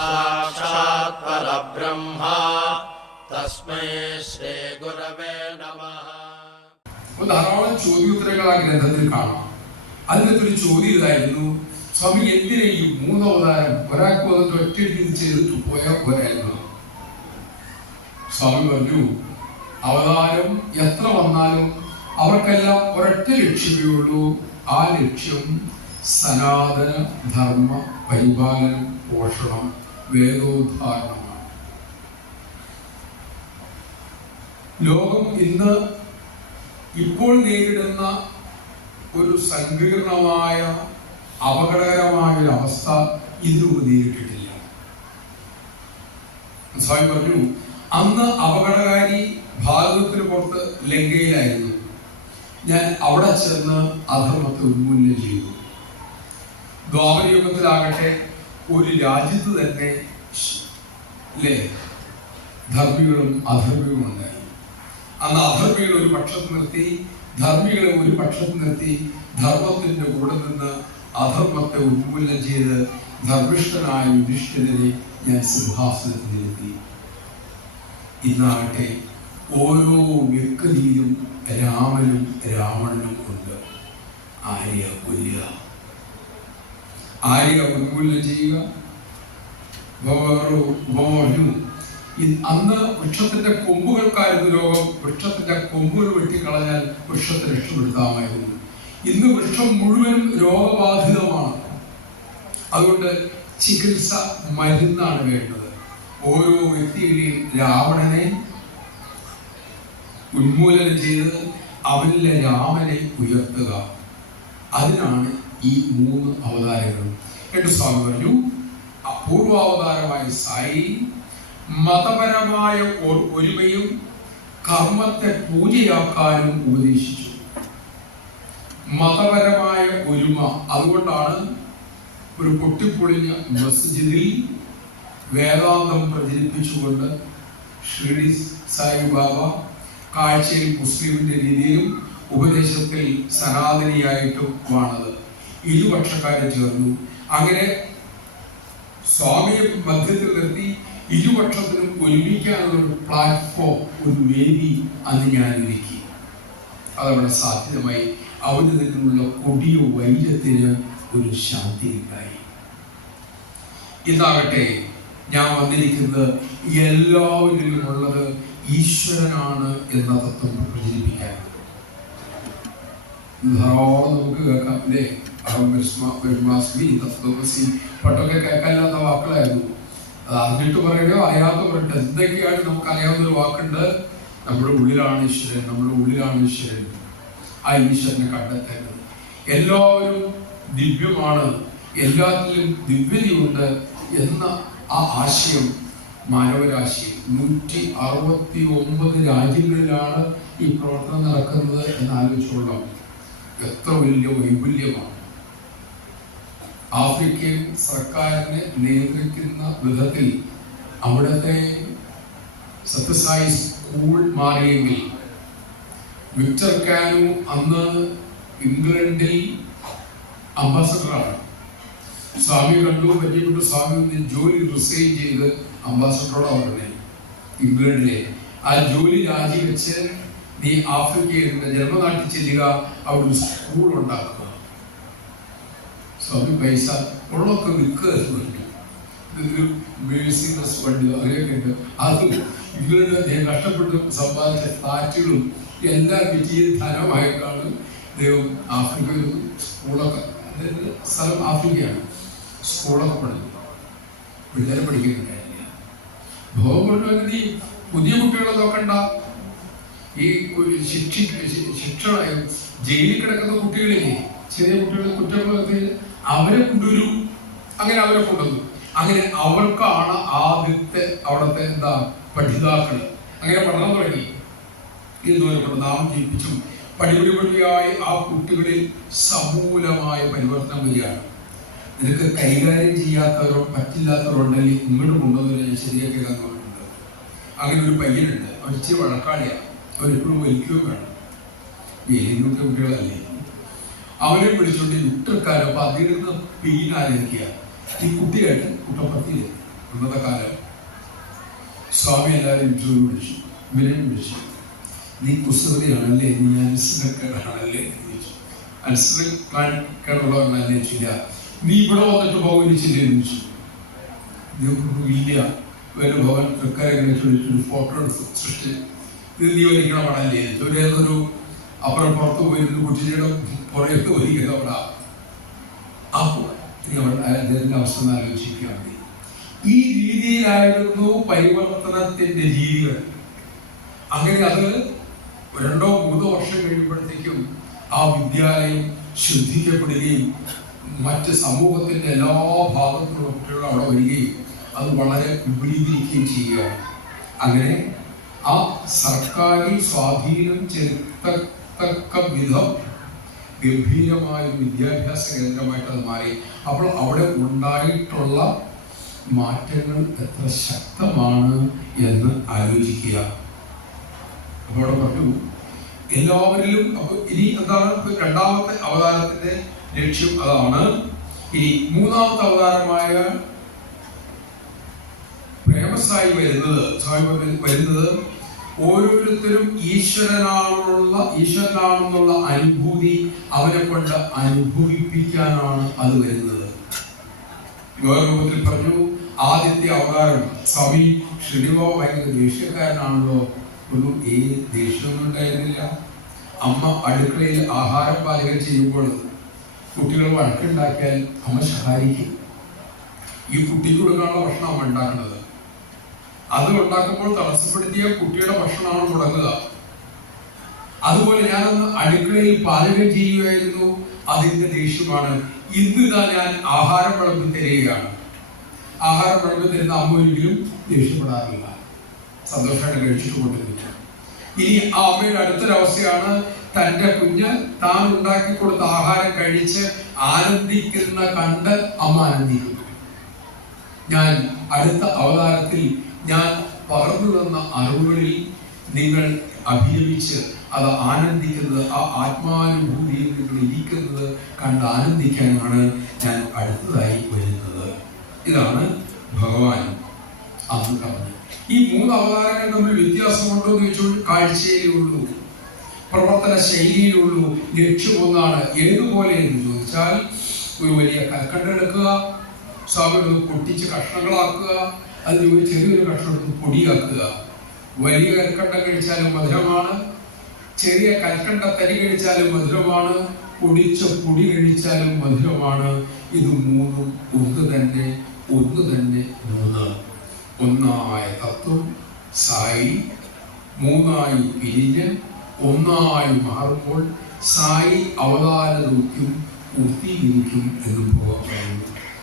സാക്ഷാത് പരബ്രഹ്മ തസ്മൈ ശ്രീ ഗുരവേ നമഃ. ധാരാളം ചോദ്യോത്തരങ്ങൾ ആ ഗ്രന്ഥത്തിൽ കാണാം. അതിനകത്തൊരു ചോദ്യം ഇതായിരുന്നു, സ്വാമി എന്തിനാ ഈ 3 അവതാരം ഒരാൾക്ക് വന്നിട്ട് ഒറ്റയ്ക്ക് ചെയ്തിട്ട് പോയാൽ പോരായിരുന്നു? സ്വാമി പറഞ്ഞു, അവതാരം എത്ര വന്നാലും അവർക്കെല്ലാം ഒരൊറ്റ ലക്ഷ്യമേ ഉള്ളൂ. ആ ലക്ഷ്യം സനാതന ധർമ്മ പരിപാലനം, പോഷണം, വേദോദ്ധാരണമാണ്. ലോകം ഇന്ന് ഇപ്പോൾ നേരിടുന്ന ഒരു സങ്കീർണമായ അപകടകരമായ ഒരു അവസ്ഥ ഇതിലൂടെ നേരിട്ടിട്ടില്ല. സ്വാമി പറഞ്ഞു, അന്ന് അപകടകാരി ഭാരതത്തിന് പുറത്ത് ലങ്കയിലായിരുന്നു. ഞാൻ അവിടെ ചെന്ന് അധർമ്മത്തെ ഉന്മൂലനം ചെയ്തു. ദ്വാപരയുഗത്തിലാകട്ടെ ഒരു രാജ്യത്ത് തന്നെ ധർമ്മികളും അധർമ്മികളും ഉണ്ടായി. അന്ന് അധർമ്മികളെ ഒരു പക്ഷത്ത് നിർത്തി, ധർമ്മികളെ ഒരു പക്ഷത്ത് നിർത്തി, ധർമ്മത്തിന്റെ കൂടെ നിന്ന് അധർമ്മത്തെ ഉന്മൂലനം ചെയ്ത് ധർമ്മിഷ്ഠനായ യുധിഷ്ഠിരനെ ഞാൻ സിംഹാസനത്തിലിരുത്തി. ഇന്നാകട്ടെ ഓരോ വ്യക്തിയിലും രാമനും രാവണനും ഉണ്ട്. ആരെയാ കൊല്ലുക, ആരെയാ ഉന്മൂലനം ചെയ്യുക? അന്ന് വൃക്ഷത്തിന്റെ കൊമ്പുകൾക്കായിരുന്നു രോഗം. വൃക്ഷത്തിന്റെ കൊമ്പുകൾ വെട്ടിക്കളഞ്ഞാൽ വൃക്ഷത്തെ രക്ഷപ്പെടുത്താമായിരുന്നു. ഇന്ന് വൃക്ഷം മുഴുവൻ രോഗബാധിതമാണ്. അതുകൊണ്ട് ചികിത്സ, മരുന്നാണ് വേണ്ടത്. ഓരോ വ്യക്തിയുടെയും രാവണനെ ഉന്മൂലനം ചെയ്ത് അവനിലെ രാമനെ ഉയർത്തുക. അതിനാണ് ഈ 3 അവതാരങ്ങളും. എന്നിട്ട് സ്വാമി പറഞ്ഞു, പൂർവാവതാരമായ സായി മതപരമായ ഒരുമയും കർമ്മത്തെ പൂജയാക്കാനും ഉപദേശിച്ചു. മതപരമായ ഒരുമ, അതുകൊണ്ടാണ് ഒരു പൊട്ടിപ്പൊളിഞ്ഞ മസ്ജിദിൽ വേദാന്തം പ്രചരിപ്പിച്ചുകൊണ്ട് ഷിർഡി സായിബാബ കാഴ്ചയിൽ മുസ്ലിമിന്റെ രീതിയിലും ഉപദേശത്തിൽ സനാതനിയായിട്ടും ആണത്. ഇരുപക്ഷക്കാരെ ചേർന്നു. അങ്ങനെ സ്വാമിയെ മധ്യത്തിൽ നിർത്തി ഇരുപക്ഷത്തിനും ഒരുമിക്കാനുള്ള ഒരു പ്ലാറ്റ്ഫോം, ഒരു വേദി അന്ന് ഞാൻ ഒരുക്കി. അതവിടെ സാധ്യമായി. അവന് തന്നെയുള്ള കൊടിയ വൈര്യത്തിന് ഒരു ശാന്തി ഉണ്ടായി. ഇതാകട്ടെ ഞാൻ വന്നിരിക്കുന്നത് എല്ലാവരിലും ഉള്ളത് ഈശ്വരനാണ് എന്ന തത്വം പ്രചരിപ്പിക്കാനാണ്. ധാരാളം നമുക്ക് കേൾക്കാം അല്ലേ? പട്ടൊക്കെ കേൾക്കാനില്ലാത്ത വാക്കുകളായിരുന്നു. അത് അറിഞ്ഞിട്ട് പറയണോ അറിയാത്ത പറയട്ടെ, എന്തൊക്കെയാണ് നമുക്ക് അറിയാവുന്നൊരു വാക്കുണ്ട്. നമ്മുടെ ഉള്ളിലാണ് ഈശ്വരൻ, നമ്മുടെ ഉള്ളിലാണ് ഈശ്വരൻ. ആ ഈശ്വരനെ കണ്ടെത്തേണ്ടത്. എല്ലാവരും ദിവ്യമാണ്, എല്ലാത്തിലും ദിവ്യതയുണ്ട് എന്ന ആ ആശയം മാനവരാശി 169 രാജ്യങ്ങളിലാണ് ഈ പ്രവർത്തനം നടക്കുന്നത് എന്ന് ആലോചിച്ചോളാം. എത്ര വലിയ വൈപുല്യമാണ്. ആഫ്രിക്കൻ സർക്കാരിനെ നിയന്ത്രിക്കുന്ന വിധത്തിൽ അവിടുത്തെ സത്യസായി സ്കൂൾ മാറിയെങ്കിൽ വിക്ടർ കാനു അന്ന് ഇംഗ്ലണ്ടിൽ അംബാസഡറാണ്. സ്വാമി കണ്ടു, പരിചയപ്പെട്ടു. സ്വാമി ജോലി റിസൈൻ ചെയ്ത് അംബാസഡറോട് അവരുടെ ഇംഗ്ലണ്ടിലെ ആ ജോലി രാജിവെച്ച് നീ ആഫ്രിക്കയിൽ ജന്മനാട്ടിൽ ചെല്ലുക, അവിടെ ഒരു സ്കൂൾ ഉണ്ടാക്കുക. സ്വാമി പൈസ ഉള്ളൊക്കെ വിൽക്കുക. മേഴ്സിംഗ് ഫണ്ട് അങ്ങനെയൊക്കെ ഉണ്ട്. അതും ഇംഗ്ലണ്ട് അദ്ദേഹം കഷ്ടപ്പെട്ട് സമ്പാദിച്ച ഫ്ലാറ്റുകളും എല്ലാം വിറ്റിയ ധനമായിട്ടാണ് ദൈവം ആഫ്രിക്കയിൽ സ്കൂളൊക്കെ, സ്ഥലം ആഫ്രിക്കയാണ്, സ്കൂളൊക്കെ പഠിക്കും. പിള്ളേരെ പഠിക്കുന്നുണ്ടായില്ല. ഭോഗം കൊണ്ടുവന്ന് പുതിയ കുട്ടികളെ നോക്കണ്ട. ഈ ശിക്ഷ ജയിലിൽ കിടക്കുന്ന കുട്ടികളില്ലേ, ചെറിയ കുട്ടികളെ കുറ്റങ്ങളൊക്കെ അവരെ കൊണ്ടുവരും. അങ്ങനെ അവരെ കൊണ്ടുവന്നു. അങ്ങനെ അവർക്കാണ് ആദ്യത്തെ അവിടുത്തെ പഠിതാക്കള്. അങ്ങനെ പഠനം തുടങ്ങി. ഇതുവരെ നാം ജീവിച്ചും പടിപടിപടിയായി ആ കുട്ടികളിൽ സമൂലമായ പരിവർത്തനം വരികയാണ്. നിനക്ക് കൈകാര്യം ചെയ്യാത്തവരോ പറ്റില്ലാത്തവരോ ഉണ്ടെങ്കിൽ ഇങ്ങോട്ട് കൊണ്ടുവന്നവരെ ഞാൻ ശരിയാക്കി തന്നിട്ടുണ്ട്. അങ്ങനെ ഒരു പയ്യനുണ്ട്, അവൻ ഇച്ചിരി വഴക്കാളിയാണ്, അവരെപ്പോഴും വലിക്കുകയും വേണം. വേലിനൂട്ട് കുട്ടികളല്ലേ. അവനെ വിളിച്ചുകൊണ്ട് യുട്ടർക്കാരോ അപ്പൊ അതിൽ നിന്ന് പെയിനായിരിക്കുക. ഈ കുട്ടിയായിട്ട് കുട്ടപ്പുറത്തില്ല. അന്നത്തെ കാലം. സ്വാമി എല്ലാവരും ജോലി വിളിച്ചു, ഇവരെയും വിളിച്ചു. നീ കുസൃതിയാണല്ലേ, നീ അനുസരണക്കേടാണല്ലേ എന്ന് ചോദിച്ചു. അനുസരണക്കേടുള്ളവരല്ലേ ചോദിച്ചില്ല. നീ ഇവിടെ വന്നിട്ട് ഭവനിച്ചില്ലേ എന്ന് ചോദിച്ചു. ഇല്ല, വേറെ ഭവൻ തൃക്കരങ്ങനെ ചോദിച്ചൊരു ഫോട്ടോ എടുത്ത് സൃഷ്ടി, ഇത് നീ വലിക്കണ പടല്ലേ ചോദിച്ചൊരു അപ്പുറം പുറത്ത് പോയിരുന്നു കുട്ടിയുടെ പുറത്ത് വലിക്കുന്ന പട. അപ്പോൾ അദ്ദേഹത്തിന്റെ അവസ്ഥ ഒന്ന് ആലോചിക്കാൻ മതി. ഈ രീതിയിലായിരുന്നു പരിവർത്തനത്തിന്റെ രീതികൾ. അങ്ങനെ അത് 2-3 വർഷം കഴിയുമ്പോഴത്തേക്കും ആ വിദ്യാലയം ശുദ്ധിക്കപ്പെടുകയും മറ്റ് സമൂഹത്തിന്റെ എല്ലാ ഭാഗത്തുള്ള കുട്ടികൾ അവിടെ വരികയും അത് വളരെ വിപുലീകരിക്കുകയും ചെയ്യുകയാണ്. അങ്ങനെ ആ സർക്കാരി സ്വാധീനം ചെലുത്തക്ക വിധം ഗംഭീരമായ ഒരു വിദ്യാഭ്യാസ കേന്ദ്രമായിട്ട് അത് മാറി. അപ്പോൾ അവിടെ ഉണ്ടായിട്ടുള്ള മാറ്റങ്ങൾ എത്ര ശക്തമാണ് എന്ന് ആലോചിക്കുക. അപ്പോൾ അവിടെ പറഞ്ഞു എല്ലാവരിലും. അപ്പൊ ഇനി എന്താണ് രണ്ടാമത്തെ അവതാരത്തിന്റെ ലക്ഷ്യം? അതാണ്. ഇനി മൂന്നാമത്തെ അവതാരമായ പ്രേമസായി വരുന്നത് ഓരോരുത്തരും ഈശ്വരനാണെന്നുള്ള അനുഭൂതി അവനെ കൊണ്ട് അനുഭവിപ്പിക്കാനാണ് അത് വരുന്നത്. വേറെ രൂപത്തിൽ പറഞ്ഞു, ആദ്യത്തെ അവതാരം സ്വാമി ശ്രീനിവാസ ഭയങ്കര ദേഷ്യക്കാരനാണല്ലോ. ഒന്നും ദേഷ്യമൊന്നും ഉണ്ടായിരുന്നില്ല. അമ്മ അടുക്കളയിൽ ആഹാരം പാചകം ചെയ്യുമ്പോൾ കുട്ടികൾ വഴക്കുണ്ടാക്കിയാൽ അമ്മ സഹായിക്കും. ഈ കുട്ടിക്ക് കൊടുക്കാനുള്ള ഭക്ഷണം അമ്മ ഉണ്ടാക്കുന്നത്. അത് ഉണ്ടാക്കുമ്പോൾ തടസ്സപ്പെടുത്തിയ കുട്ടിയുടെ ഭക്ഷണമാണ് മുടങ്ങുക. അതുപോലെ ഞാനന്ന് അടുക്കളയിൽ പാചകം ചെയ്യുകയായിരുന്നു, അതിന്റെ ദേഷ്യമാണ്. ഇന്ന് ഞാൻ ആഹാരം വിളമ്പി തരികയാണ്. ആഹാരം വിളമ്പി തരുന്ന അമ്മ ഒരിക്കലും ദേഷ്യപ്പെടാറില്ല, സന്തോഷമായിട്ട് കഴിച്ചിട്ട് കൊണ്ടിരിക്കുക. ഇനി ആ അമ്മയുടെ അടുത്തൊരവസ്ഥയാണ്, തന്റെ കുഞ്ഞ് താൻ ഉണ്ടാക്കി കൊടുത്ത ആഹാരം കഴിച്ച് ആനന്ദിക്കുന്ന കണ്ട് അമ്മ ആനന്ദിക്കുന്നു. ഞാൻ അടുത്ത അവതാരത്തിൽ ഞാൻ പകർന്നു തന്ന അറിവുകളിൽ നിങ്ങൾ അഭിനയിച്ച് അത് ആനന്ദിക്കുന്നത്, ആ ആത്മാനുഭൂതിയിൽ നിങ്ങൾ ഇരിക്കുന്നത് കണ്ട് ആനന്ദിക്കാനാണ് ഞാൻ അടുത്തതായി വരുന്നത്. ഇതാണ് ഭഗവാൻ അന്ന് പറഞ്ഞത്. ഈ 3 അവതാരങ്ങൾ തമ്മിൽ വ്യത്യാസമുണ്ടോ എന്ന് ചോദിച്ചാൽ കാഴ്ചയിലേ ഉള്ളൂ, പ്രവർത്തന ശൈലിയിലുള്ളൂ. ലക്ഷ്യം ഒന്നാണ്. ഏതുപോലെ എന്ന് ചോദിച്ചാൽ ഒരു വലിയ കൽക്കണ്ടം എടുക്കുക, സ്വാമികൾ പൊട്ടിച്ച് കഷ്ണങ്ങളാക്കുക, അതിന് ഒരു ചെറിയൊരു കഷ്ണം എടുത്ത് പൊടിയാക്കുക. വലിയ കൽക്കണ്ടം കഴിച്ചാലും മധുരമാണ്, ചെറിയ കൽക്കണ്ട തരി കഴിച്ചാലും മധുരമാണ്, പൊടിച്ച പൊടി കഴിച്ചാലും മധുരമാണ്. ഇത് 3 ഒന്ന് തന്നെ 3. ഒന്നായ തത്വം സായി 3ആയി പിരിഞ്ഞ് 1ആയി മാറുമ്പോൾ സായി അവതാര ദൗത്യം പൂർത്തീകരിക്കും എന്ന് ഭഗവാൻ പറയുന്നു.